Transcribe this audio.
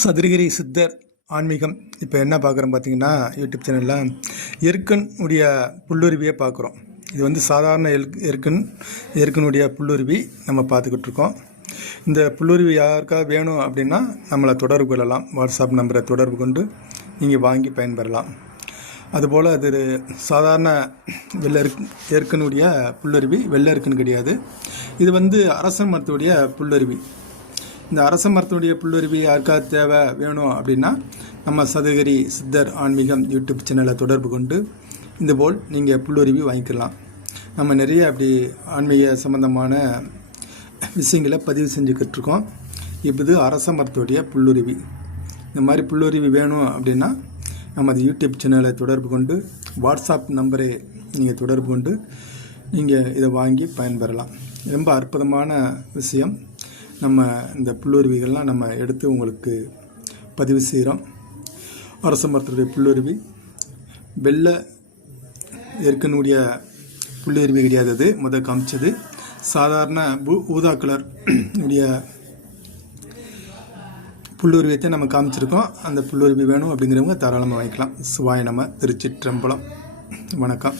சதுரகிரி சித்தர் ஆன்மீகம். இப்போ என்ன பார்க்குறோம் பார்த்தீங்கன்னா, யூடியூப் சேனலில் எருக்கன் உடைய புல்லுருவியை பார்க்குறோம். இது வந்து சாதாரண எருக்கனுடைய புல்லுருவி நம்ம பார்த்துக்கிட்டு இருக்கோம். இந்த புல்லுருவி யாருக்காக வேணும் அப்படின்னா நம்மளை தொடர்பு கொள்ளலாம். வாட்ஸ்அப் நம்பரை தொடர்பு கொண்டு நீங்கள் வாங்கி பயன்பெறலாம். அதுபோல் அது சாதாரண எருக்கனுடைய புல்லுருவி, வெள்ளை எருக்கன் கிடையாது. இது வந்து அரச மரத்துடைய புல்லுருவி. இந்த அரச மரத்துடைய புல்லுருவி யாருக்காவது தேவை வேணும் அப்படின்னா நம்ம சதுரகிரி சித்தர் ஆன்மீகம் யூடியூப் சேனலை தொடர்பு கொண்டு இதுபோல் நீங்கள் புல்லுருவி வாங்கிக்கலாம். நம்ம நிறைய அப்படி ஆன்மீக சம்பந்தமான விஷயங்களை பதிவு செஞ்சுக்கிட்டு இருக்கோம். இது அரச மரத்துடைய புல்லுருவி. இந்த மாதிரி புல்லுருவி வேணும் அப்படின்னா நம்ம அது யூடியூப் சேனலை தொடர்பு கொண்டு வாட்ஸ்அப் நம்பரை நீங்கள் தொடர்பு கொண்டு நீங்கள் இதை வாங்கி பயன்பெறலாம். ரொம்ப அற்புதமான விஷயம். நம்ம இந்த புல்லுருவிகள்லாம் நம்ம எடுத்து உங்களுக்கு பதிவு செய்கிறோம். அரச மரத்துடைய புல்லுருவி வெள்ளை எருக்கனுடைய புல்லுருவி கிடையாது. அது முதல் காமிச்சது சாதாரண ஊதா கலர் உடைய புல்லுருவியத்தை நம்ம காமிச்சிருக்கோம். அந்த புல்லுருவி வேணும் அப்படிங்கிறவங்க தாராளமாக வாங்கிக்கலாம். சிவாய நம. திருச்சிற்றம்பலம். வணக்கம்.